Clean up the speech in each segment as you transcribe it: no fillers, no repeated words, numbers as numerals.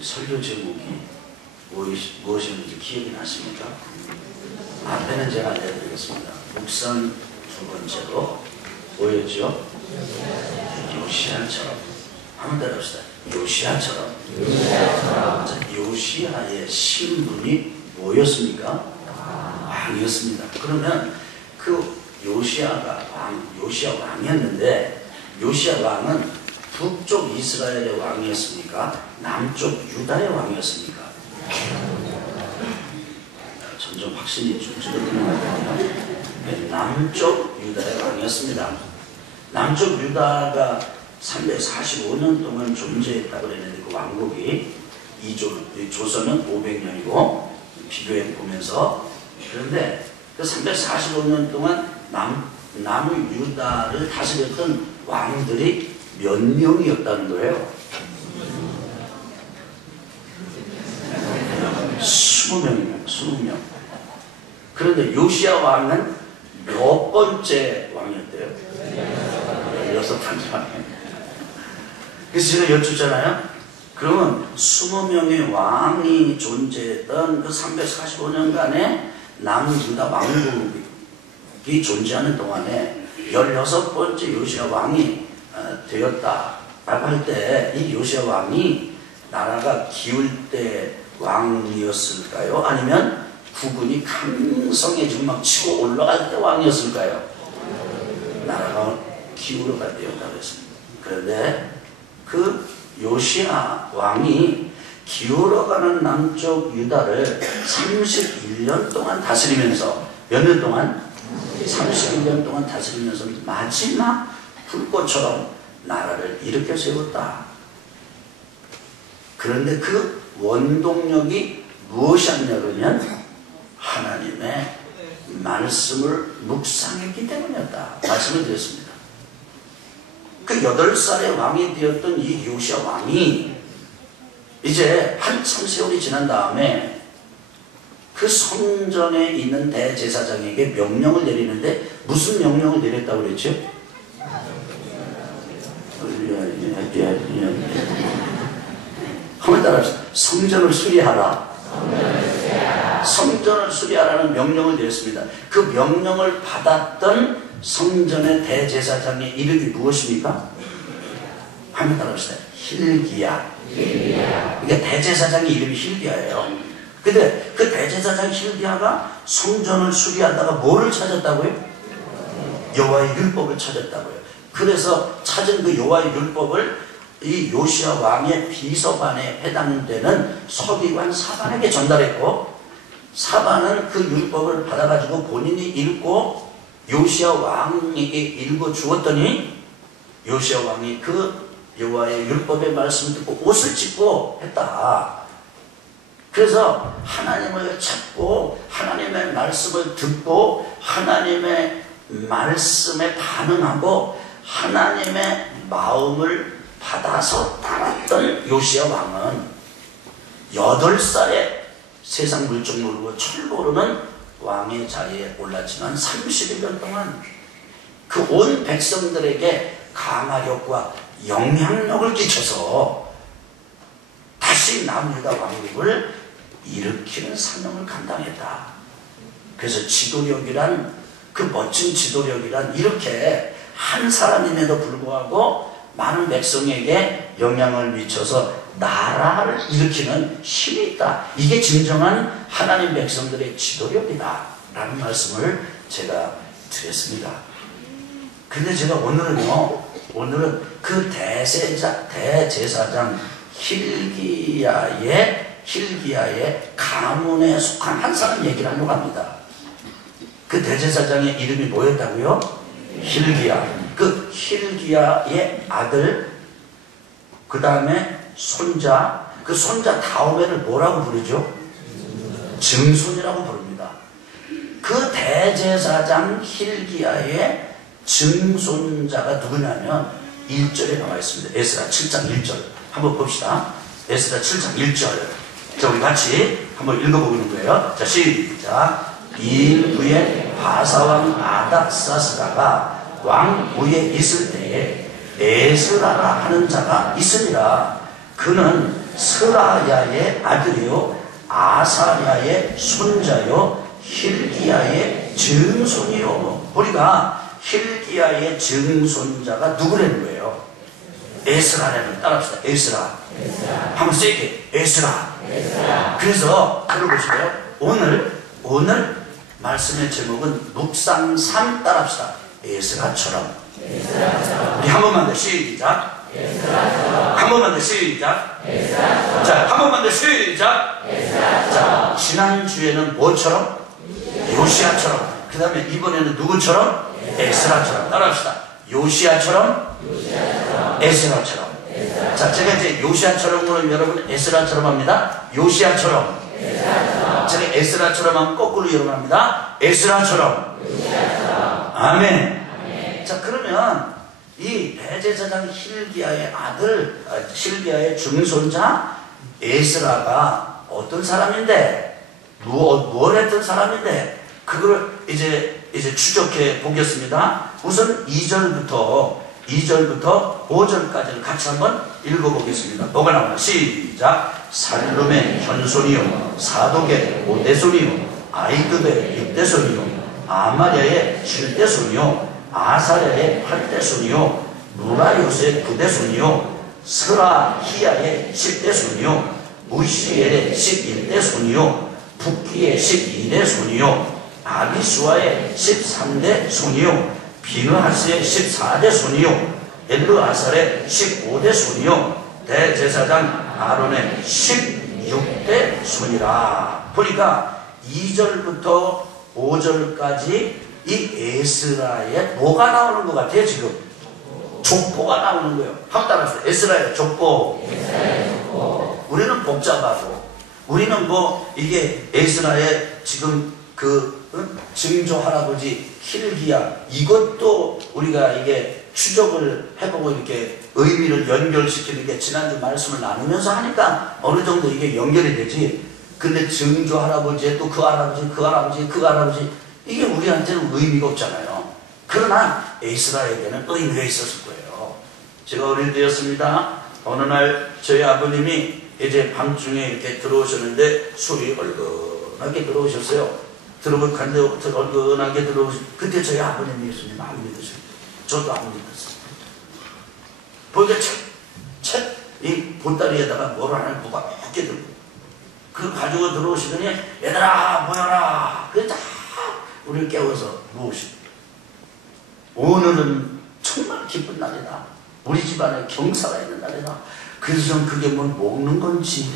설교 제목이 무엇이었는지 기억이 나십니까? 앞에는 제가 알려드리겠습니다. 묵상 두 번째로 뭐였죠? 요시야처럼. 한번 따라합시다. 요시야처럼. 요시야의 신분이 뭐였습니까? 왕이었습니다. 그러면 그 요시야 왕이었는데, 요시야 왕은 북쪽 이스라엘의 왕이었습니까? 남쪽 유다의 왕이었습니까? 점점 확신이 좀 줄어드는 것 같아요. 남쪽 유다의 왕이었습니다. 남쪽 유다가 345년 동안 존재했다고 그랬는데, 그 왕국이 조선은 500년이고 비교해 보면서, 그런데 그 345년 동안 남유다를 다스렸던 왕들이 몇 명이었다는 거예요? 20명이면 20명. 그런데 요시야 왕은 몇 번째 왕이었대요? 16번째 왕이에요. 그래서 제가 여쭙잖아요. 그러면 20명의 왕이 존재했던 그 345년간의 남유다 왕국이 존재하는 동안에 16번째 요시야 왕이 되었다라고 할 때, 이 요시야 왕이 나라가 기울 때 왕이었을까요? 아니면 국군이 강성해지고 막 치고 올라갈 때 왕이었을까요? 나라가 기울어갈 때였다고 했습니다. 그런데 그 요시야 왕이 기울어가는 남쪽 유다를 31년 동안 다스리면서, 몇 년 동안? 31년 동안 다스리면서 마지막 불꽃처럼 나라를 일으켜 세웠다. 그런데 그 원동력이 무엇이었냐 그러면 하나님의 말씀을 묵상했기 때문이었다. 말씀을 드렸습니다. 그 8살의 왕이 되었던 이 요시야 왕이 이제 한참 세월이 지난 다음에 그 성전에 있는 대제사장에게 명령을 내리는데, 무슨 명령을 내렸다고 그랬죠? 한번 따라합시다. 성전을 수리하라. 성전을 수리하라는 명령을 내렸습니다. 그 명령을 받았던 성전의 대제사장의 이름이 무엇입니까? 한번 따라합시다. hil기야. 이게 대제사장의 이름이 hil기야예요. 근데 그 대제사장 hil기야가 성전을 수리하다가 뭐를 찾았다고요? 여호와의 율법을 찾았다고요. 그래서 찾은 그 여호와의 율법을 이 요시야 왕의 비서관에 해당되는 서기관 사반에게 전달했고, 사반은 그 율법을 받아가지고 본인이 읽고 요시야 왕에게 읽어 주었더니, 요시야 왕이 그 여호와의 율법의 말씀을 듣고 옷을 찢고 했다. 그래서 하나님을 찾고 하나님의 말씀을 듣고 하나님의 말씀에 반응하고 하나님의 마음을 받아서 따랐던 요시야 왕은 8살에 세상 물정 모르고 철 모르는 왕의 자리에 올랐지만 31년 동안 그 온 백성들에게 강화력과 영향력을 끼쳐서 다시 남유다 왕국을 일으키는 사명을 감당했다. 그래서 지도력이란, 그 멋진 지도력이란 이렇게 한 사람임에도 불구하고 많은 백성에게 영향을 미쳐서 나라를 일으키는 힘이 있다. 이게 진정한 하나님 백성들의 지도력이다 라는 말씀을 제가 드렸습니다. 근데 제가 오늘은 그 대제사장 hil기야의 가문에 속한 한 사람 얘기를 하려고 합니다. 그 대제사장의 이름이 뭐였다고요? hil기야. 그 hil기야의 아들, 그 다음에 손자, 그 손자 다음에를 뭐라고 부르죠? 증손이라고 부릅니다. 그 대제사장 hil기야의 증손자가 누구냐면 1절에 나와 있습니다. 에스라 7장 1절 한번 봅시다. 에스라 7장 1절. 자, 우리 같이 한번 읽어보는 거예요. 자, 시작. 이 후에 바사왕 아닥사스다가 왕 위에 있을 때에 에스라라 하는 자가 있으니라. 그는 스라야의 아들이요 아사랴의 손자요 hil기야의 증손이요. 우리가 hil기야의 증손자가 누구라는 거예요? 에스라라는. 따라합시다. 에스라. 한번 세게 에스라. 그래서 들어보실래요? 오늘 말씀의 제목은 묵상 3. 따라합시다. 에스라처럼. 우리 한 번만 더 시작. 한 번만 더 시작. 자, 한 번만 더 시작. 자, 지난주에는 뭐처럼? 요시야처럼. 그 다음에 이번에는 누구처럼? 에스라처럼. 따라합시다. 요시야처럼, 에스라처럼. 자, 제가 이제 요시야처럼으로 여러분 에스라처럼 합니다. 요시야처럼. 제가 에스라처럼 하면 거꾸로 여러분 합니다. 에스라처럼. 아멘. 자, 그러면 이 대제사장 hil기야의 아들, hil기야의 증손자 에스라가 어떤 사람인데, 뭘 했던 사람인데, 그걸 이제 추적해 보겠습니다. 우선 2절부터 5절까지를 같이 한번 읽어보겠습니다. 뭐가 나오나? 시작. 살룸의 현손이요 사독의 5대손이요 아이급의 6대손이요 아마랴의 7대손이요 아사랴의 8대손이요 무라요스의 9대손이요 스라히야의 10대손이요 무시엘의 11대손이요 북기의 12대손이요 아비수아의 13대손이요 비느하스의 14대손이요 엘르아살의 15대손이요 대제사장 아론의 16대손이라. 보니까 2절부터 5절까지 이 에스라의 뭐가 나오는 것 같아요? 지금 족보가 나오는 거예요. 한번 따라합시다. 에스라의 족보. 우리는 복잡하고 우리는 뭐 이게 에스라의 지금 증조 할아버지 hil기야 이것도 우리가 이게 추적을 해보고 이렇게 의미를 연결시키는 게 지난주 말씀을 나누면서 하니까 어느 정도 이게 연결이 되지. 근데 증조 할아버지의 또 그 할아버지 그 할아버지 그 할아버지 이게 우리한테는 의미가 없잖아요. 그러나 에스라에게는 의미가 있었을 거예요. 제가 어릴 때였습니다. 어느 날 저희 아버님이 이제 밤중에 이렇게 들어오셨는데 술이 얼큰하게 들어오셨어요. 들어보는데 얼큰하게 들어오셨. 그때 저희 아버님이었습니다. 안 믿으셨어요. 저도 안 믿었어요. 보니까 이 보따리에다가 뭘 하나 무겁게 들고 그걸 가지고 들어오시더니 얘들아 모여라. 그래서 다 우리를 깨워서 모으시고 오늘은 정말 기쁜 날이다. 우리 집안에 경사가 있는 날이다. 그래서 전 그게 뭘 먹는 건지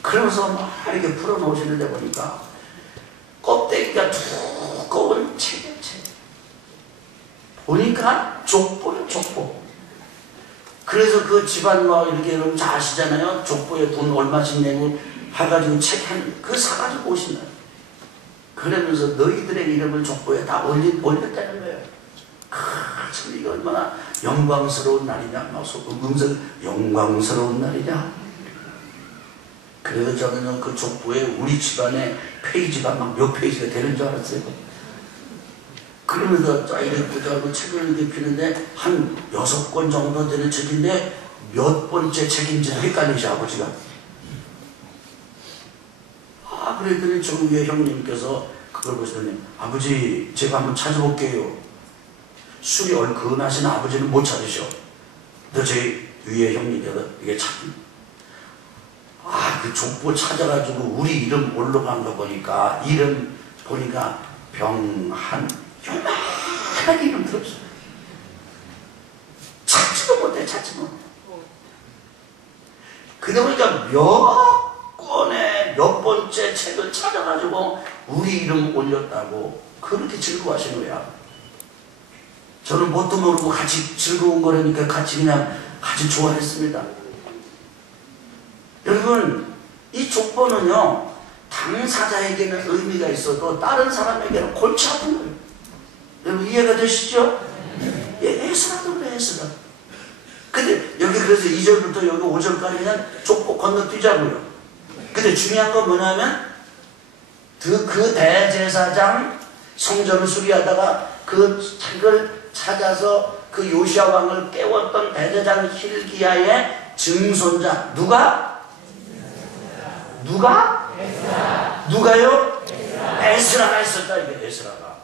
그러면서 막 이렇게 풀어놓으시는데 보니까 껍데기가 두꺼운 책이에요. 보니까 족보요, 족보. 그래서 그 집안 뭐 이렇게 여러분 다 아시잖아요. 족보에 돈 얼마씩 내고 해가지고 책 그 사가지고 오신다. 그러면서 너희들의 이름을 족보에 다 올렸다는 거예요. 참 이게 얼마나 영광스러운 날이냐. 막 음성 영광스러운 날이냐. 그래서 저는 그 족보에 우리 집안의 페이지가 막 몇 페이지가 되는 줄 알았어요. 그러면서 쫙 이렇게 보자고 책을 이렇게 피는데 한 6권 정도 되는 책인데 몇 번째 책인지 헷갈리시 아버지가. 그랬더니 저 위에 형님께서 그걸 보시더니 아버지 제가 한번 찾아볼게요. 술이 얼큰하신 아버지는 못 찾으셔. 근데 저희 위에 형님께서 이게 찾습니다. 그 족보 찾아가지고 우리 이름 올라간 거 보니까 이름 보니까 병한 요만하게 이름 들었어요. 찾지도 못해. 그러다 보니까 몇 권의 몇 번째 책을 찾아가지고 우리 이름 올렸다고 그렇게 즐거워하신 거야. 저는 뭣도 모르고 같이 즐거운 거라니까 같이 좋아했습니다. 여러분 이 족보는요 당사자에게는 의미가 있어도 다른 사람에게는 골치 아픈 거예요. 여러분 이해가 되시죠? 에스라도 그래. 에스라. 근데 여기 그래서 2절부터 여기 5절까지는 족보 건너뛰자고요. 근데 중요한 건 뭐냐면 그 대제사장 성전을 수리하다가 그 책을 찾아서 그 요시야 왕을 깨웠던 대제사장 hil기야의 증손자. 누가? 누가요? 에스라가 있었다. 이게 에스라가.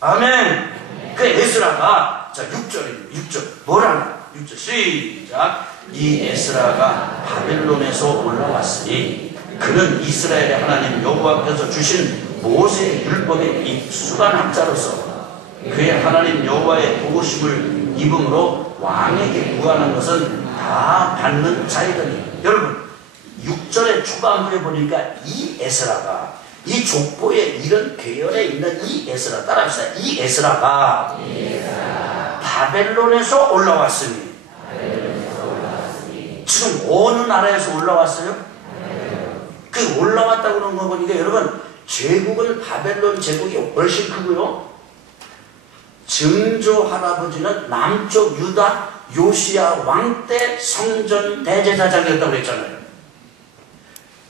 아멘. 그 에스라가, 자, 6절입니다. 6절. 뭐라나? 6절. 시작. 이 에스라가 바벨론에서 올라왔으니 그는 이스라엘의 하나님 여호와께서 주신 모세의 율법에 익숙한 학자로서 그의 하나님 여호와의 도우심을 입음으로 왕에게 구하는 것은 다 받는 자이더니. 여러분 6절의 초반부에 보니까 이 에스라가, 이 족보에 이런 계열에 있는 이 에스라, 따라합시다. 이 에스라가 바벨론에서 올라왔으니. 지금 어느 나라에서 올라왔어요? 그 올라왔다고 그런 거 보니까 여러분, 제국은 바벨론 제국이 훨씬 크고요, 증조 할아버지는 남쪽 유다 요시야 왕 때 성전 대제사장이었다고 했잖아요.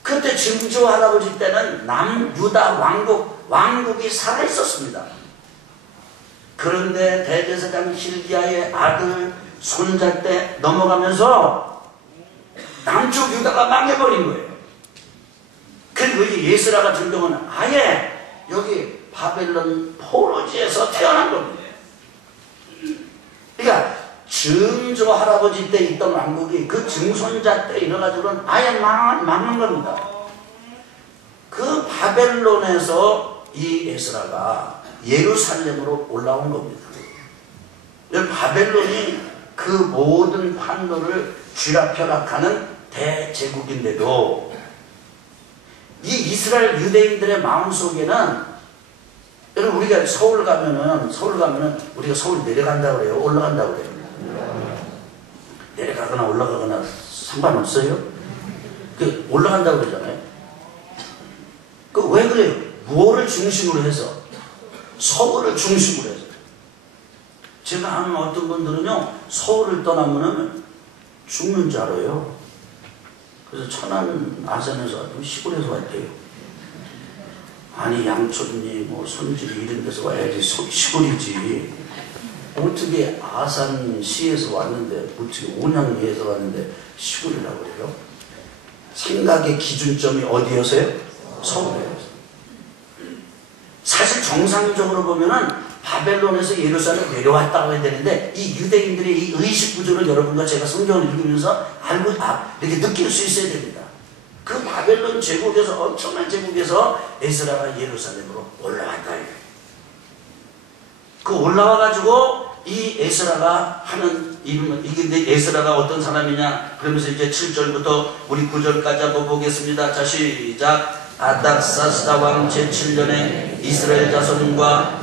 그때 증조 할아버지 때는 남유다 왕국이 살아있었습니다. 그런데 대제사장 hil기야의 아들 손자 때 넘어가면서 남쪽 유다가 망해버린 거예요. 그리고 이 예스라 같은 경우는 아예 여기 바벨론 포로지에서 태어난 겁니다. 그러니까 증조 할아버지 때 있던 왕국이 그 증손자 때 이래가지고는 아예 망한 겁니다. 그 바벨론에서 이 에스라가 예루살렘으로 올라온 겁니다. 바벨론이 그 모든 판도를 쥐락펴락하는 대제국인데도 이 이스라엘 유대인들의 마음속에는, 여러분 우리가 서울 가면은 우리가 서울 내려간다고 그래요? 올라간다고 그래요? 내려가거나 올라가거나 상관없어요? 그 올라간다고 그러잖아요. 그 왜 그래요? 무엇을 중심으로 해서? 서울을 중심으로 해서. 제가 아는 어떤 분들은요, 서울을 떠나면은 죽는 줄 알아요. 그래서 천안 아산에서 시골에서 왔대요. 아니 양촌리 뭐 손질이 이런 데서 와야지 시골이지. 어떻게 아산시에서 왔는데, 어떻게 온양리에서 왔는데 시골이라고 그래요? 생각의 기준점이 어디여서요? 서울이에요. 사실 정상적으로 보면은 바벨론에서 예루살렘 내려왔다고 해야 되는데, 이 유대인들의 이 의식 구조를 여러분과 제가 성경을 읽으면서 이렇게 느낄 수 있어야 됩니다. 그 바벨론 제국에서, 엄청난 제국에서 에스라가 예루살렘으로 올라왔다. 그 올라와가지고 이 에스라가 하는 이름은, 이게 에스라가 어떤 사람이냐 그러면서 이제 7절부터 우리 9절까지 한번 보겠습니다. 자, 시작. 아닥사스다 왕 제7년에 이스라엘 자손과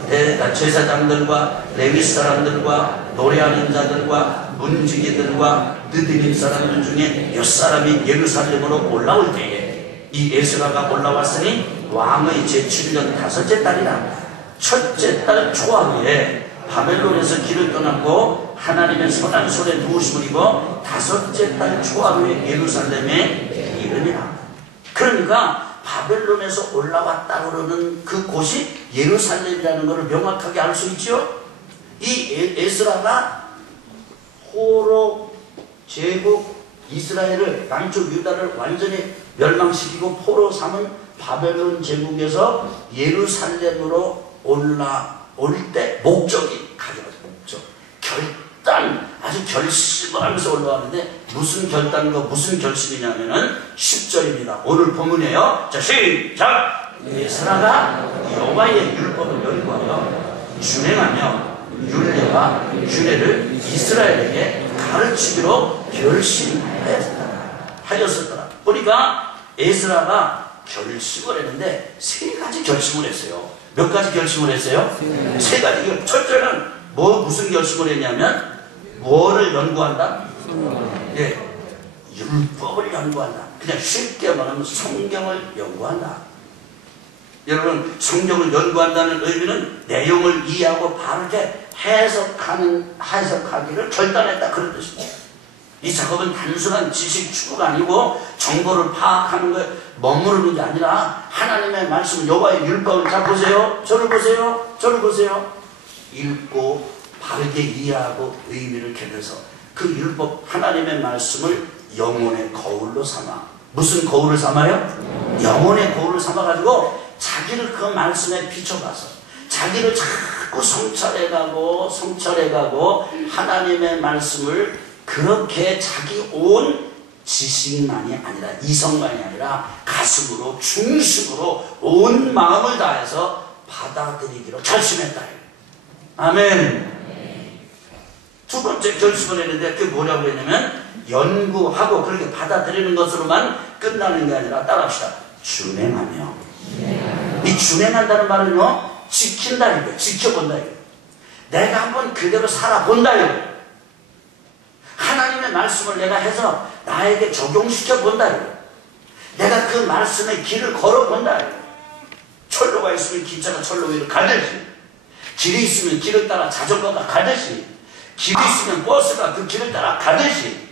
제사장들과 레위 사람들과 노래하는 자들과 문지기들과 느드림 사람들 중에 몇 사람이 예루살렘으로 올라올 때에 이 에스라가 올라왔으니 왕의 제7년 5째 달이라. 첫째 달 초하루에 바벨론에서 길을 떠났고 하나님의 선한 손에 누우심을 입어 5째 달 초하루에 예루살렘에 이르니라. 그러니까 바벨론에서 올라왔다 그러는 그 곳이 예루살렘이라는 것을 명확하게 알 수 있죠. 이 에스라가 포로 제국 이스라엘을, 남쪽 유다를 완전히 멸망시키고 포로 삼은 바벨론 제국에서 예루살렘으로 올라올 때 목적이 가져가죠. 목적. 아주 결심을 하면서 올라왔는데, 무슨 결단과 무슨 결심이냐면은 10절입니다. 오늘 본문이에요. 자, 시작! 에스라가 여호와의 율법을 연구하여 준행하며 율례와 규례를 이스라엘에게 가르치기로 결심하였었더라. 보니까 에스라가 결심을 했는데 3가지 결심을 했어요. 몇 가지 결심을 했어요? 3가지. 첫째는 무슨 결심을 했냐면, 뭐를 연구한다? 예, 율법을 연구한다. 그냥 쉽게 말하면 성경을 연구한다. 여러분, 성경을 연구한다는 의미는 내용을 이해하고 바르게 해석하기를 결단했다, 그런 뜻입니다. 이 작업은 단순한 지식 추구가 아니고 정보를 파악하는 거에 머무르는 게 아니라 하나님의 말씀, 여호와의 율법을, 자 보세요, 저를 보세요. 읽고 바르게 이해하고 의미를 캐내서 그 율법, 하나님의 말씀을 영혼의 거울로 삼아. 무슨 거울을 삼아요? 영혼의 거울을 삼아가지고 자기를 그 말씀에 비춰봐서 자기를 자꾸 성찰해가고 하나님의 말씀을 그렇게 자기 온 지식만이 아니라 이성만이 아니라 가슴으로 중심으로 온 마음을 다해서 받아들이기로 결심했다. 아멘. 두 번째 결심을 했는데 그게 뭐라고 했냐면 연구하고 그렇게 받아들이는 것으로만 끝나는 게 아니라 따라합시다. 준행하며. 이 준행한다는 말은요, 지킨다 이거예요. 지켜본다 이거예요. 내가 한번 그대로 살아본다 이거예요. 하나님의 말씀을 내가 해서 나에게 적용시켜 본다 이거예요. 내가 그 말씀의 길을 걸어본다 이거예요. 철로가 있으면 기차가 철로 위를 가듯이, 길이 있으면 길을 따라 자전거가 가듯이, 길이 있으면 버스가 그 길을 따라 가듯이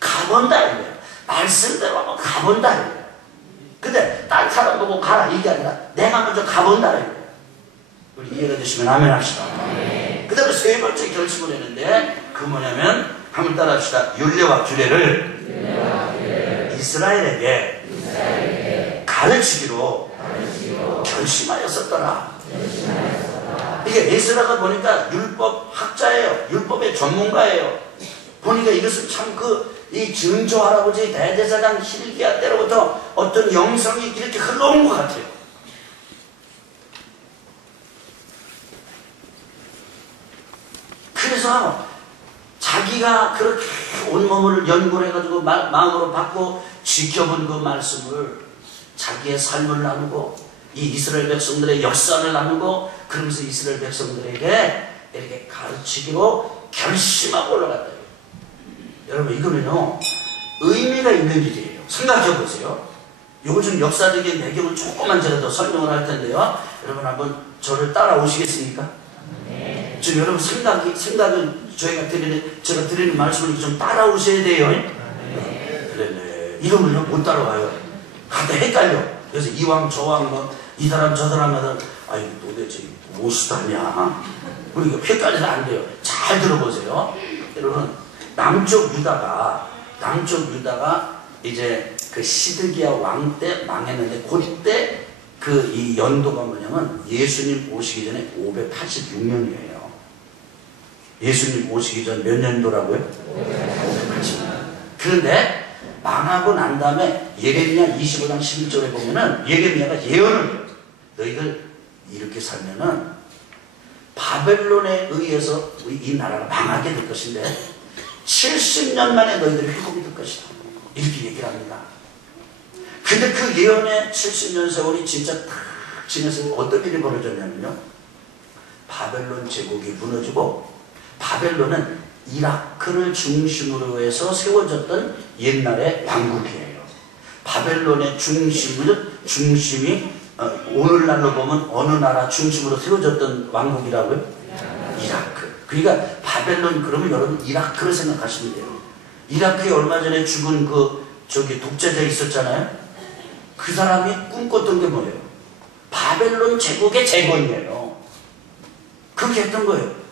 가본다 이거예요. 말씀대로 한번 가본다 이거예요. 근데 딴 사람 보고 가라 이게 아니라 내가 먼저 가본다 이거예요. 우리 이해가 되시면 아멘 합시다. 그 다음에 세 번째 결심을 했는데 그 뭐냐면 한번 따라 합시다. 율례와 규례를 이스라엘에게 가르치기로 결심하였었더라. 이게 에스라가 보니까 율법 학자예요. 율법의 전문가예요. 보니까 이것은 참 이 증조 할아버지 대제사장 hil기야 때로부터 어떤 영성이 이렇게 흘러온 것 같아요. 그래서 자기가 그렇게 온몸을 연구를 해가지고 마음으로 받고 지켜본 그 말씀을 자기의 삶을 나누고 이 이스라엘 백성들의 역사를 나누고 그러면서 이스라엘 백성들에게 이렇게 가르치기로 결심하고 올라갔다. 여러분 이거는요 의미가 있는 일이에요. 생각해 보세요. 이거 좀 역사적인 배경을 조금만 제가 더 설명을 할 텐데요. 여러분 한번 저를 따라오시겠습니까? 네. 지금 여러분 생각을 제가 드리는 말씀을 좀 따라오셔야 돼요. 네. 그래, 이러면요 못 따라와요. 하다 헷갈려. 그래서 이왕 저왕 뭐 이 사람 저 사람마다 아이 도대체 무엇이 하냐. 우리가 헷갈려서 안 돼요. 잘 들어보세요. 여러분 남쪽 유다가 이제 그 시드기야 왕 때 망했는데 그때 그 이 연도가 뭐냐면 예수님 오시기 전에 586년이에요. 예수님 오시기 전 몇 년도라고요? 586년. 그런데 망하고 난 다음에 예레미야 25장 11절에 보면은 예레미야가 예언을 해요. 너희들 이렇게 살면은 바벨론에 의해서 이 나라가 망하게 될 것인데 70년 만에 너희들이 회복이 될 것이다. 이렇게 얘기를 합니다. 근데 그 예언의 70년 세월이 진짜 탁 지나서 어떤 일이 벌어졌냐면요. 바벨론 제국이 무너지고 바벨론은 이라크를 중심으로 해서 세워졌던 옛날의 왕국이에요. 바벨론의 중심이 오늘날로 보면 어느 나라 중심으로 세워졌던 왕국이라고요? 이라크. 그러니까 바벨론 그러면 여러분 이라크를 생각하시면 돼요. 이라크에 얼마 전에 죽은 독재자 있었잖아요. 그 사람이 꿈꿨던 게 뭐예요? 바벨론 제국의 재건이에요. 그렇게 했던 거예요.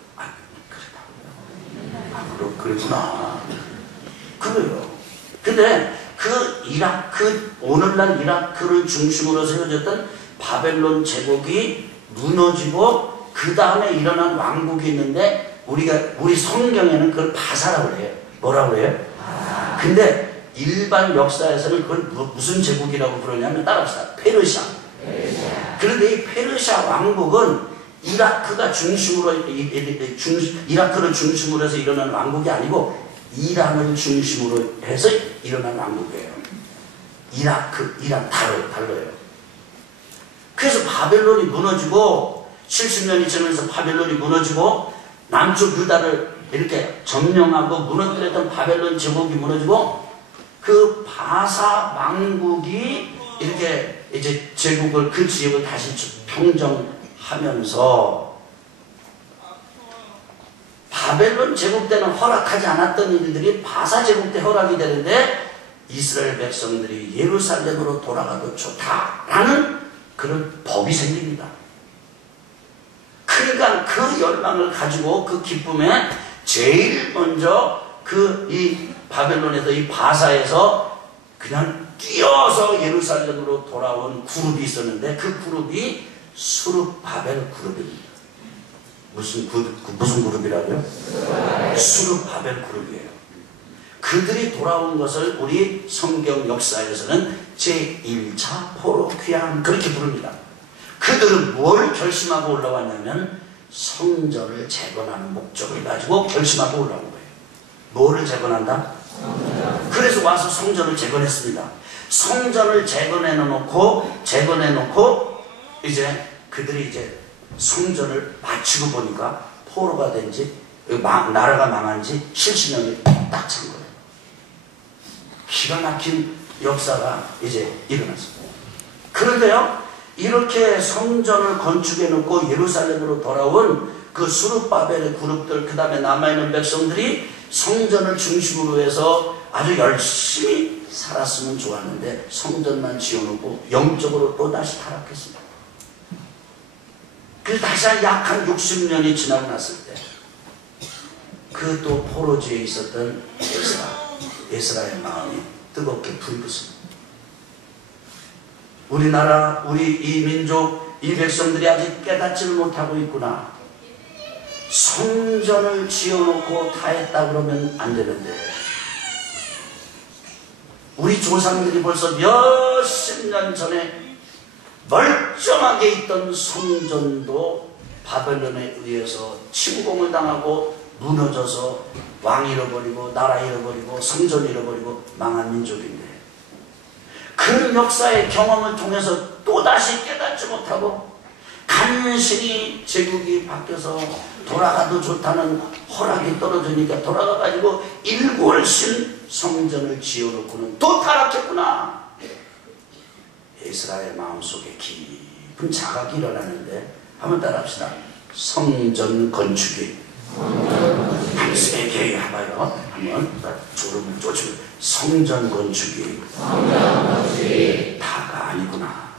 그랬구나. 그래요. 근데 오늘날 이라크를 중심으로 세워졌던 바벨론 제국이 무너지고 그 다음에 일어난 왕국이 있는데 우리 성경에는 그걸 바사라고 해요. 뭐라고 해요? 근데 일반 역사에서는 그걸 무슨 제국이라고 부르냐면 따라합시다. 페르시아. 그런데 이 페르시아 왕국은 이라크를 중심으로 해서 일어난 왕국이 아니고 이란을 중심으로 해서 일어난 왕국이에요. 이란 달라요. 그래서 바벨론이 무너지고 70년이 지나면서 바벨론이 무너지고 남쪽 유다를 이렇게 점령하고 무너뜨렸던 바벨론 제국이 무너지고 그 바사 왕국이 이렇게 이제 제국을 그 지역을 다시 평정하면서 바벨론 제국 때는 허락하지 않았던 일들이 바사 제국 때 허락이 되는데 이스라엘 백성들이 예루살렘으로 돌아가도 좋다라는 그런 법이 생깁니다. 그러니까 그 열망을 가지고 그 기쁨에 제일 먼저 이 바벨론에서 이 바사에서 그냥 뛰어서 예루살렘으로 돌아온 그룹이 있었는데 그 그룹이 수룹바벨 그룹입니다. 무슨 그룹이라고요? 수룹바벨 그룹이에요. 그들이 돌아온 것을 우리 성경 역사에서는 제1차 포로 귀환 그렇게 부릅니다. 그들은 뭘 결심하고 올라왔냐면 성전을 재건하는 목적을 가지고 결심하고 올라온 거예요. 뭐를 재건한다? 그래서 와서 성전을 재건했습니다. 성전을 재건해놓고 이제 그들이 이제 성전을 마치고 보니까 포로가 된지 나라가 망한지 70년이 딱 찬 거예요. 기가 막힌 역사가 이제 일어났습니다. 그런데요, 이렇게 성전을 건축해 놓고 예루살렘으로 돌아온 그 수룹바벨의 그룹들, 그 다음에 남아있는 백성들이 성전을 중심으로 해서 아주 열심히 살았으면 좋았는데 성전만 지어놓고 영적으로 또다시 타락했습니다. 그래서 다시 약 60년이 지나고 났을 때 그 또 포로지에 있었던 에스라의 마음이 뜨겁게 불이 붙습니다. 우리나라, 우리 이 민족, 이 백성들이 아직 깨닫지를 못하고 있구나. 성전을 지어놓고 다 했다 그러면 안 되는데 우리 조상들이 벌써 몇십 년 전에 멀쩡하게 있던 성전도 바벨론에 의해서 침공을 당하고 무너져서 왕 잃어버리고 나라 잃어버리고 성전 잃어버리고 망한 민족인데 그 역사의 경험을 통해서 또다시 깨닫지 못하고 간신히 제국이 바뀌어서 돌아가도 좋다는 허락이 떨어지니까 돌아가가지고 일골신 성전을 지어놓고는 또 타락했구나. 에스라의 마음속에 깊은 자각이 일어나는데 한번 따라합시다. 성전 건축이 당신에게 해봐요. 한번 졸음을 쫓으면 성전 건축이 다가 아니구나.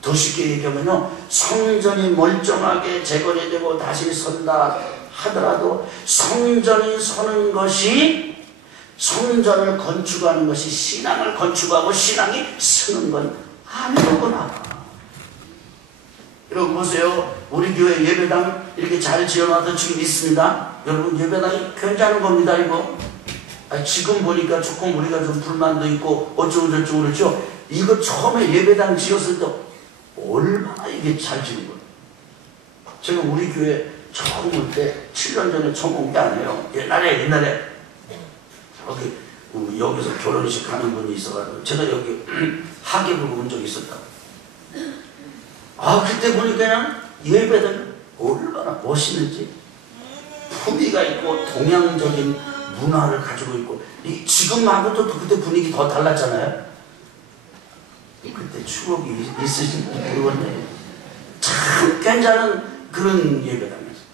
더 쉽게 얘기하면요, 성전이 멀쩡하게 재건이 되고 다시 선다 하더라도 성전이 서는 것이, 성전을 건축하는 것이 신앙을 건축하고 신앙이 서는 건 아니로구나. 여러분 보세요. 우리 교회 예배당 이렇게 잘 지어놔도 지금 있습니다. 여러분 예배당이 괜찮은 겁니다. 이거 지금 보니까 조금 우리가 좀 불만도 있고 어쩌고 저쩌고 그렇죠. 이거 처음에 예배당 지었을 때 얼마나 이게 잘 지은 거예요. 제가 우리 교회 처음 올 때 7년 전에 처음 온 게 아니에요. 옛날에 여기서 결혼식 하는 분이 있어가지고 제가 여기 하객을 온 적이 있었다. 그때 보니까 그냥 예배당 얼마나 멋있는지 품위가 있고 동양적인 문화를 가지고 있고 지금하고도 그때 분위기 더 달랐잖아요. 그때 추억이 있으신지 모르겠네. 참 괜찮은 그런 예배당이었어요.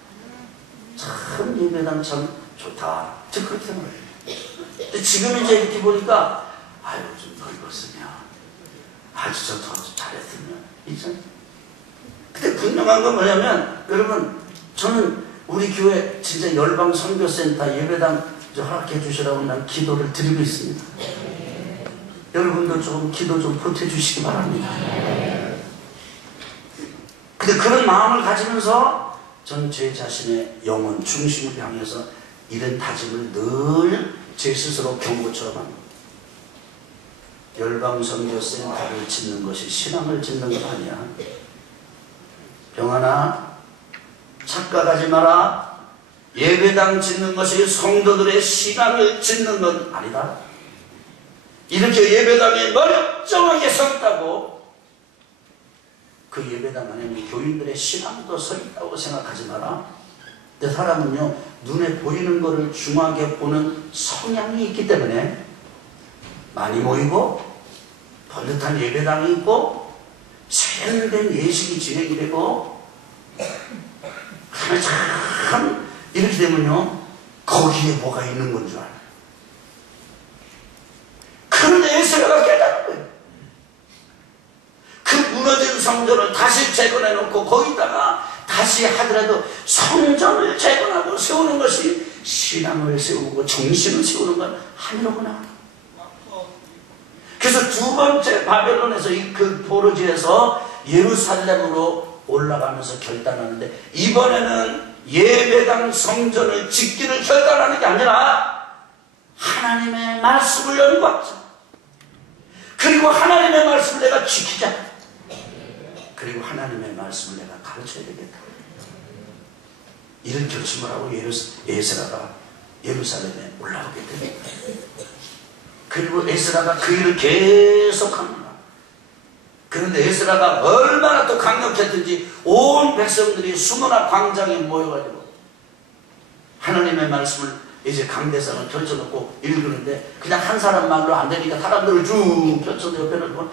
참 예배당 참 좋다. 저 그렇게 생각해요. 근데 지금 이제 이렇게 보니까 좀 넓었으면 아주 더 잘했으면 이제. 근데 분명한 건 뭐냐면 여러분 저는 우리 교회 진짜 열방 선교센터 예배당 허락해 주시라고 난 기도를 드리고 있습니다. 여러분도 좀 기도 좀 보태주시기 바랍니다. 근데 그런 마음을 가지면서 전 제 자신의 영혼 중심을 향해서 이런 다짐을 늘 제 스스로 경고처럼 합니다. 열방선교센터를 짓는 것이 신앙을 짓는 것 아니야. 병아나 착각하지 마라. 예배당 짓는 것이 성도들의 신앙을 짓는 건 아니다. 이렇게 예배당에 멀쩡하게 서 있다고 그 예배당 안에는 교인들의 신앙도 서 있다고 생각하지 마라. 근데 사람은요 눈에 보이는 것을 중하게 보는 성향이 있기 때문에 많이 모이고 번듯한 예배당이 있고 세련된 예식이 진행이 되고 참 이렇게 되면요 거기에 뭐가 있는 건 줄 알아요. 그런데 에스라가 깨달은 거예요. 그 무너진 성전을 다시 재건해 놓고 거기다가 다시 하더라도 성전을 재건하고 세우는 것이 신앙을 세우고 정신을 세우는 건 하늘로구나. 그래서 두 번째 바벨론에서 그 포로지에서 예루살렘으로 올라가면서 결단하는데, 이번에는 예배당 성전을 짓기를 결단하는 게 아니라 하나님의 말씀을 연구하자. 그리고 하나님의 말씀을 내가 지키자. 그리고 하나님의 말씀을 내가 가르쳐야 되겠다. 이런 결심을 하고 에스라가 예루살렘에 올라오게 됩니다. 그리고 에스라가 그 일을 계속합니다. 그런데 에스라가 얼마나 또 강력했든지 온 백성들이 수문화 광장에 모여가지고 하나님의 말씀을 이제 강대상을 펼쳐놓고 읽는데, 그냥 한 사람 말로 안 되니까 사람들을 쭉 펼쳐서 옆에 놓고,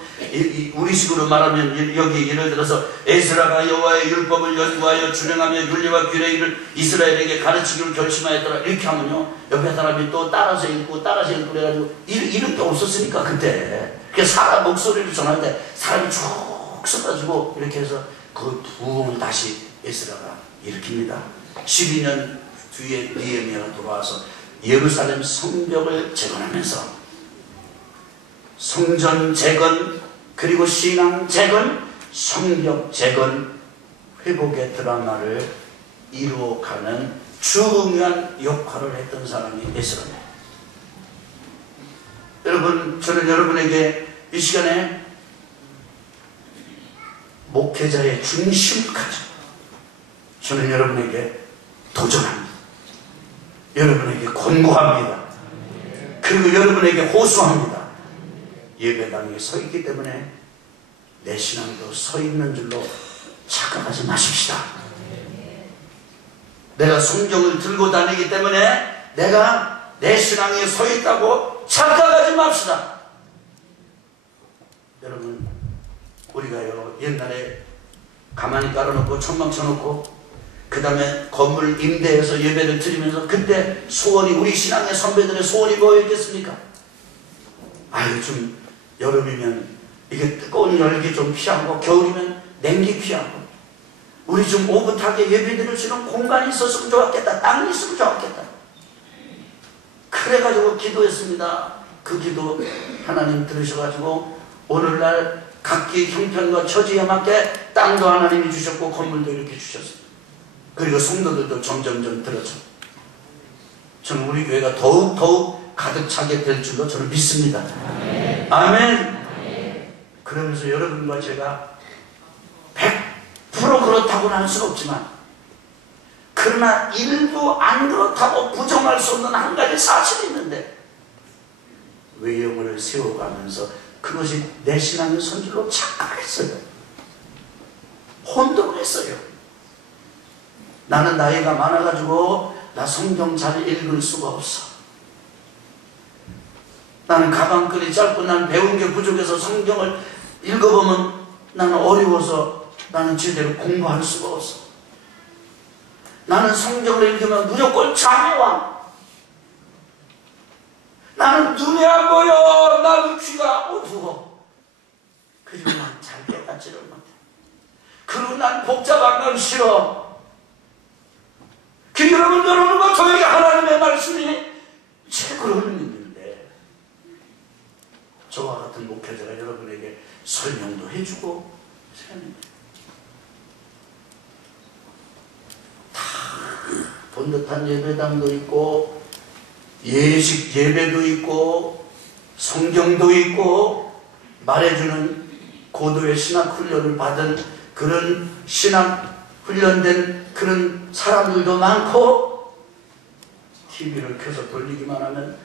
우리식으로 말하면 여기 예를 들어서 에스라가 여호와의 율법을 연구하여 준행하며 윤리와 규례를 이스라엘에게 가르치기를 결심하였더라, 이렇게 하면요 옆에 사람이 또 따라서 읽고 그래가지고 이런 게 없었으니까 그때. 그래서 사람 목소리를 전할 때 사람이 쭉 서가지고 이렇게 해서 그 부흥을 다시 에스라가 일으킵니다. 12년 뒤에 느헤미야가 돌아와서 예루살렘 성벽을 재건하면서 성전 재건, 그리고 신앙 재건, 성벽 재건, 회복의 드라마를 이루어가는 중요한 역할을 했던 사람이 에스라입니다. 여러분, 저는 여러분에게 이 시간에 목회자의 중심을 가지고 저는 여러분에게 도전합니다. 여러분에게 권고합니다. 그리고 여러분에게 호소합니다. 예배당에 서 있기 때문에 내 신앙도 서 있는 줄로 착각하지 마십시다. 내가 성경을 들고 다니기 때문에 내가 내 신앙에 서 있다고 착각하지 맙시다. 여러분, 우리가요 옛날에 가만히 깔아놓고 천막 쳐놓고 그 다음에 건물 임대해서 예배를 드리면서 그때 소원이, 우리 신앙의 선배들의 소원이 뭐였겠습니까? 아유, 좀 여름이면 이게 뜨거운 열기 좀 피하고, 겨울이면 냉기 피하고, 우리 좀 오붓하게 예배 드릴 수 있는 공간이 있었으면 좋았겠다, 땅이 있으면 좋았겠다. 그래가지고 기도했습니다. 그 기도 하나님 들으셔가지고 오늘날 각기 형편과 처지에 맞게 땅도 하나님이 주셨고 건물도 이렇게 주셨습니다. 그리고 성도들도 점점점 들어져. 저는 우리 교회가 더욱 가득 차게 될 줄로 저는 믿습니다. 아멘. 그러면서 여러분과 제가 100% 그렇다고는 할 수는 없지만, 그러나 일부 안 그렇다고 부정할 수 없는 한 가지 사실이 있는데, 외형을 세워가면서 그것이 내 신앙의 선줄로 착각했어요. 혼동을 했어요. 나는 나이가 많아가지고 나 성경 잘 읽을 수가 없어. 나는 가방끈이 짧고 난 배운 게 부족해서 성경을 읽어보면 나는 어려워서 나는 제대로 공부할 수가 없어. 나는 성경을 읽으면 무조건 잠이 와. 나는 눈이 안 보여. 나는 귀가 어두워. 그리고 난 잘 깨닫지를 못해. 그리고 난 복잡한 건 싫어. 여러분과 저에게 하나님의 말씀이 최고로 있는데, 저와 같은 목회자가 여러분에게 설명도 해주고, 다 본듯한 예배당도 있고, 예식 예배도 있고, 성경도 있고, 말해주는 고도의 신학 훈련을 받은 그런 신학 훈련된 그런 사람들도 많고, TV를 켜서 돌리기만 하면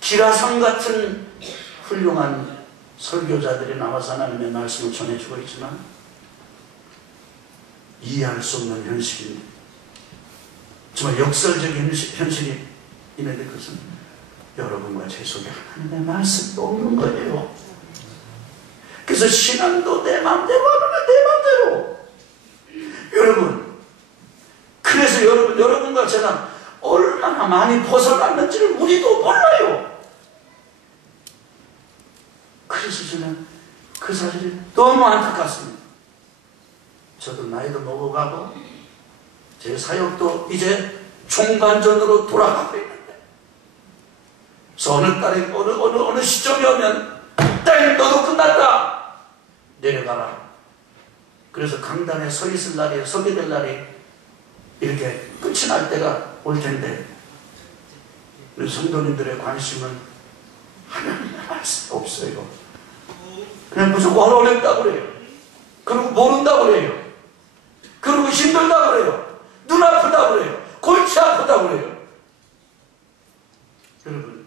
기라성 같은 훌륭한 설교자들이 나와서 하나님의 말씀을 전해주고 있지만, 이해할 수 없는 현실입니다. 정말 역설적인 현실이 있는데, 그것은 여러분과 제 속에 하나님의 말씀도 없는 거예요. 그래서 신앙도 내 마음대로 하면 내 마음대로. 여러분, 그래서 여러분과 제가 얼마나 많이 벗어났는지를 우리도 몰라요. 그래서 저는 그 사실이 너무 안타깝습니다. 저도 나이도 먹어가고 제 사역도 이제 종반전으로 돌아가고 있는데, 그래서 어느 달에 어느 시점이 오면 땡, 너도 끝났다, 내려가라. 그래서 강단에 서 있을 날이, 서게 될 날이 이렇게 끝이 날 때가 올 텐데, 우리 성도님들의 관심은 하나님의 말씀이 없어요. 그냥 무조건 어렵다고 그래요. 그리고 모른다고 그래요. 그리고 힘들다고 그래요. 눈 아프다고 그래요. 골치 아프다고 그래요. 여러분,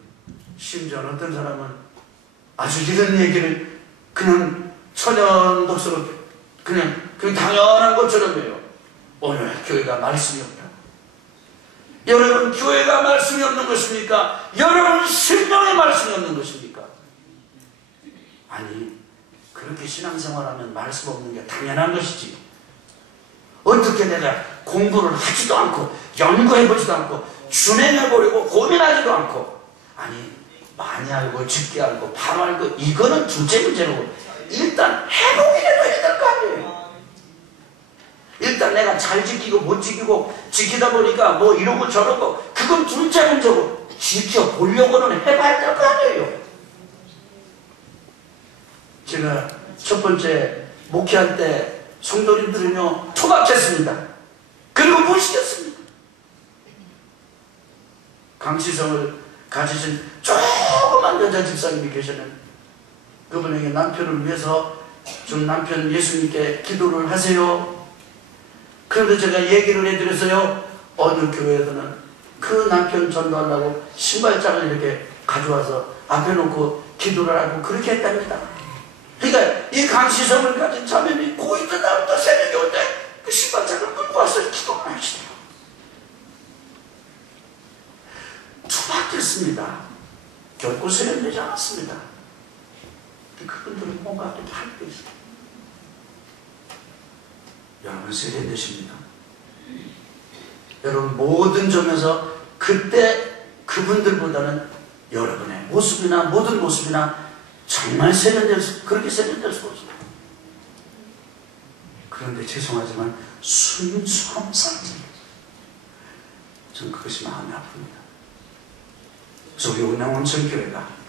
심지어 어떤 사람은 아주 이런 얘기를 그냥 천연덕스럽게 그냥 당연한 것처럼 해요. 오늘 교회가 말씀이 없다. 여러분, 교회가 말씀이 없는 것입니까? 여러분, 심령의 말씀이 없는 것입니까? 아니, 그렇게 신앙생활하면 말씀 없는 게 당연한 것이지. 어떻게 내가 공부를 하지도 않고 연구해보지도 않고 준행해보려고 고민하지도 않고, 아니, 많이 알고 적게 알고 바로 알고 이거는 둘째 문제고, 일단 해보기라도 해야 될 거 아니에요. 일단 내가 잘 지키고 못 지키고 지키다 보니까 뭐 이러고 저러고 그건 둘째 문제고, 지켜보려고는 해봐야 될 거 아니에요. 제가 첫 번째 목회할 때 성도님들은요 토박했습니다. 그리고 무시했습니다. 강시성을 가지신 조그만 여자 집사님이 계시는, 그분에게 남편을 위해서 좀 남편 예수님께 기도를 하세요. 그런데 제가 얘기를 해드렸어요. 어느 교회에서는 그 남편 전도하려고 신발장을 이렇게 가져와서 앞에 놓고 기도를 하고 그렇게 했답니다. 그러니까 이 강시성을 가진 자매님이 고있던 날부터 새벽에 올 때 그 신발장을 끌고 와서 기도를 하시대요. 투박했습니다. 결코 세련되지 않았습니다. 그분들은 뭔가 또 할 게 있어요. 여러분, 세련되십니다. 여러분, 모든 점에서 그때 그분들보다는 여러분의 모습이나 모든 모습이나 정말 그렇게 세련될 수가 없어요. 그런데 죄송하지만 순수한 사람, 저는 그것이 마음이 아픕니다. 그래서 우리 운양원천교회가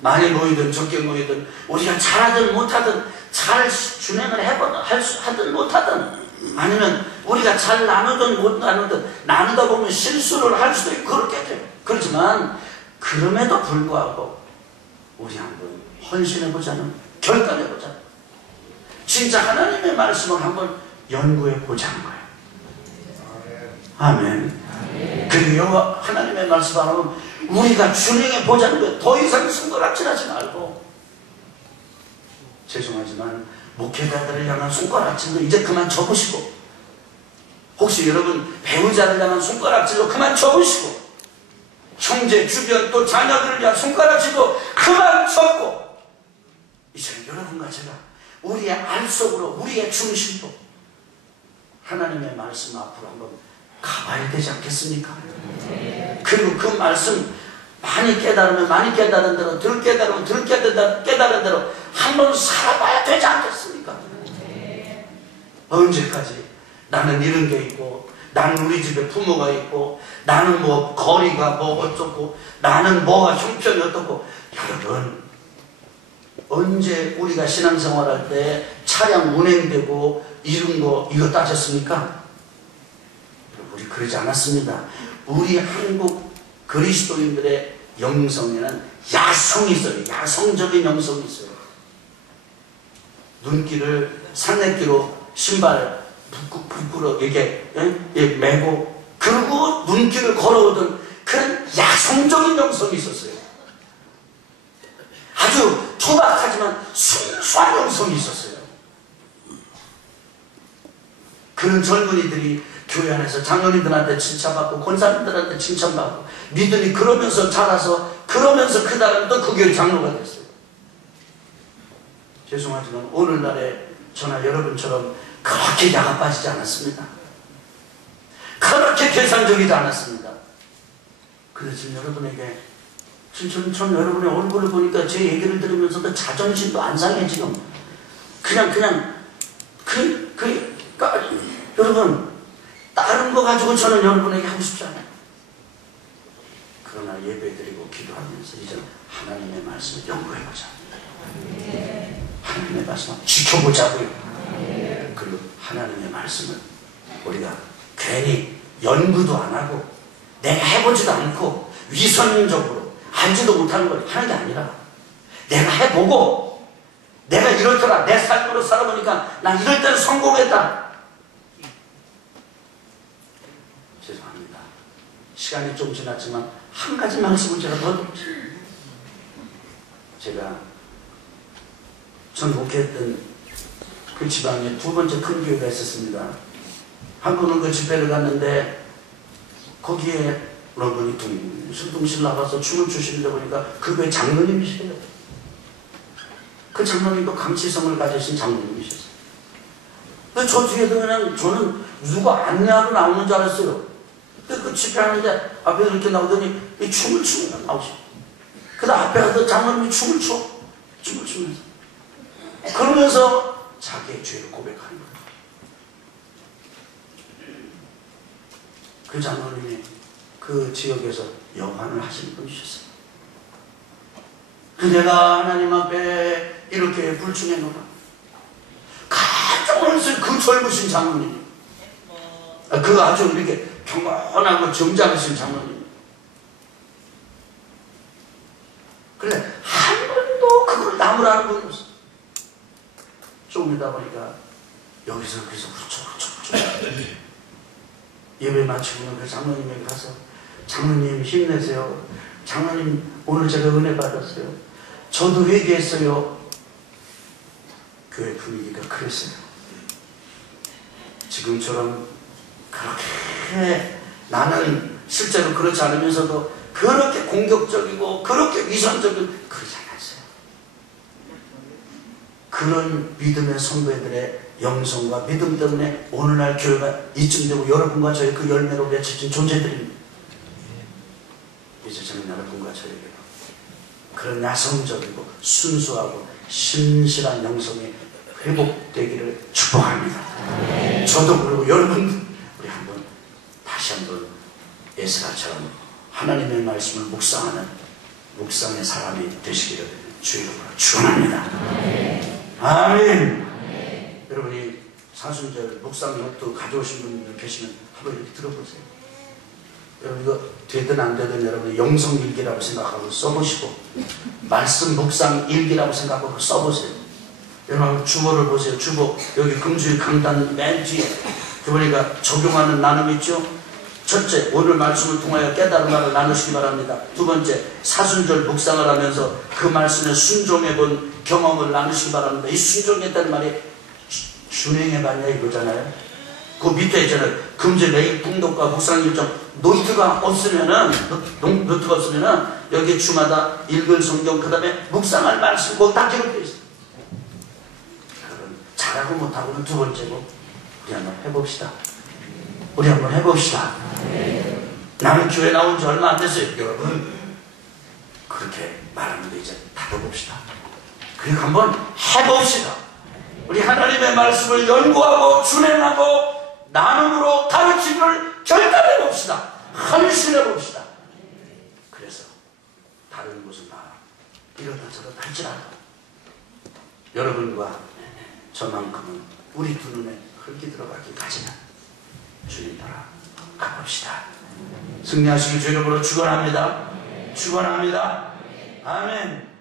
많이 모이든 적게 모이든 우리가 잘하든 못하든 잘 준행을 하든 못하든, 아니면 우리가 잘 나누든 못 나누든 나누다 보면 실수를 할 수도 있고 그렇게 돼요. 그렇지만 그럼에도 불구하고 우리 한번 헌신해보자는, 결단해보자는, 진짜 하나님의 말씀을 한번 연구해보자는 거예요. 아멘. 그리고 하나님의 말씀 안 하면 우리가 준행해보자는 거예요. 더 이상 손가락질하지 말고. 죄송하지만 목회자들을 향한 손가락질로 이제 그만 접으시고, 혹시 여러분 배우자를 향한 손가락질로 그만 접으시고, 형제, 주변 또 자녀들을 위한 손가락질로 그만 접고, 이제 여러분과 제가 우리의 알 속으로, 우리의 중심으로 하나님의 말씀 앞으로 한번 가봐야 되지 않겠습니까? 그리고 그 말씀 많이 깨달으면 많이 깨달은 대로, 덜 깨달으면 덜 깨달은 대로 한번 살아봐야 되지 않겠습니까? 언제까지 나는 이런 게 있고, 나는 우리 집에 부모가 있고, 나는 뭐 거리가 뭐 어쩌고, 나는 뭐가 형편이 어떻고. 여러분, 언제 우리가 신앙생활할 때 차량 운행되고 이런 거 이거 따졌습니까? 우리 그러지 않았습니다. 우리 한국 그리스도인들의 영성에는 야성이 있어요. 야성적인 영성이 있어요. 눈길을 산내기로 신발 부끄러 이게 메고, 그리고 눈길을 걸어오던 그런 야성적인 영성이 있었어요. 아주 투박하지만 순수한 영성이 있었어요. 그런 젊은이들이 교회 안에서 장로님들한테 칭찬받고 권사님들한테 칭찬받고 믿음이 그러면서 자라서, 그러면서 그 다음에 또 그 교회 장로가 됐어요. 죄송하지만 오늘날에 저나 여러분처럼 그렇게 야가 빠지지 않았습니다. 그렇게 계산적이지 않았습니다. 그래서 지금 여러분에게, 전 여러분의 얼굴을 보니까 제 얘기를 들으면서도 자존심도 안 상해. 지금 여러분, 다른 거 가지고 저는 여러분에게 하고 싶지 않아요. 그러나 예배드리고 기도하면서 이제 하나님의 말씀을 연구해보자. 하나님의 말씀을 지켜보자고요. 그리고 하나님의 말씀을 우리가 괜히 연구도 안 하고 내가 해보지도 않고 위선적으로 알지도 못하는 걸 하는 게 아니라 내가 해보고 내가 이렇더라, 내 삶으로 살아보니까 나 이럴 때는 성공했다. 죄송합니다. 시간이 좀 지났지만 한 가지 말씀을 제가 더 드립니다. 제가 전 목회했던 그 지방에 두 번째 큰 교회가 있었습니다. 한 번은 그 집회를 갔는데 거기에 여러분이 둥실둥실 나가서 춤을 추시는데 보니까 그 교회 장로님이시래요. 그 장로님도 감치성을 가지신 장로님이셨어요. 근데 저 뒤에도 그냥 저는 누가 안내하러 나오는 줄 알았어요. 근데 그 집회하는데 앞에 이렇게 나오더니 이 춤을 추면 나오시고 그 다음 앞에 가서 장로님이 춤을 추면서 그러면서 자기의 죄를 고백하는 거예요. 그 장로님이 그 지역에서 영환을 하시는 분이셨어요. 그 내가 하나님 앞에 이렇게 불충했노라. 깜짝 놀랐어요. 그 젊으신 장로님이. 그 아주 이렇게 경건하고 점잖으신 장로님. 그래 한 번도 그걸 나무라는 분이 없어요. 좀 이다 보니까 여기서 그렇죠. 예배 마치고는 그 장로님에게 가서 장로님 힘내세요. 장로님 오늘 제가 은혜 받았어요. 저도 회개했어요. 교회 분위기가 그랬어요. 지금처럼 그렇게 나는 실제로 그렇지 않으면서도 그렇게 공격적이고 그렇게 위선적인 그러지 않았어요. 그런 믿음의 선배들의 영성과 믿음 때문에 오늘날 교회가 이쯤 되고 여러분과 저의 그 열매로 맺혀진 존재들입니다. 이제 저는 여러분과 저에게 그런 야성적이고 순수하고 신실한 영성이 회복되기를 축복합니다. 저도 그리고 여러분도 우리 한번 다시 한번 에스라처럼 하나님의 말씀을 묵상하는 묵상의 사람이 되시기를 주의 이름으로 축원합니다. 아멘. 여러분이 사순절 묵상 노트 가져오신 분들 계시면 한번 이렇게 들어보세요. 여러분 이거 되든 안 되든 여러분이 영성일기라고 생각하고 써보시고 말씀 묵상 일기라고 생각하고 써보세요. 여러분 주보를 보세요. 주보 여기 금주일 강단 맨 뒤에 보니까 적용하는 나눔 있죠. 첫째, 오늘 말씀을 통하여 깨달음을 나누시기 바랍니다. 두 번째, 사순절 묵상을 하면서 그 말씀에 순종해 본 경험을 나누시기 바랍니다. 이 순종했다는 말이 준행해봤냐 이거잖아요. 그 밑에 있잖아요. 금주 매일 봉독과 묵상 일정 노트가 없으면은 여기 주마다 읽을 성경 그 다음에 묵상할 말씀 그거 다 기록되어 있어요. 여러분 잘하고 못하고는 두 번째고 우리 한번 해봅시다. 우리 한번 해봅시다. 나는 교회 나온 지 얼마 안 됐어요. 여러분 그렇게 말하는데 이제 닫아봅시다. 그리고 한번 해봅시다. 우리 하나님의 말씀을 연구하고 준행하고 나눔으로 가르치기를 결단해봅시다. 헌신해봅시다. 그래서 다른 곳은 다 이러다 저러다 할지라도 여러분과 저만큼은 우리 두 눈에 흙이 들어가기까지는 주님 따라 가봅시다. 승리하시길 주 이름으로 축원합니다. 축원합니다. 아멘.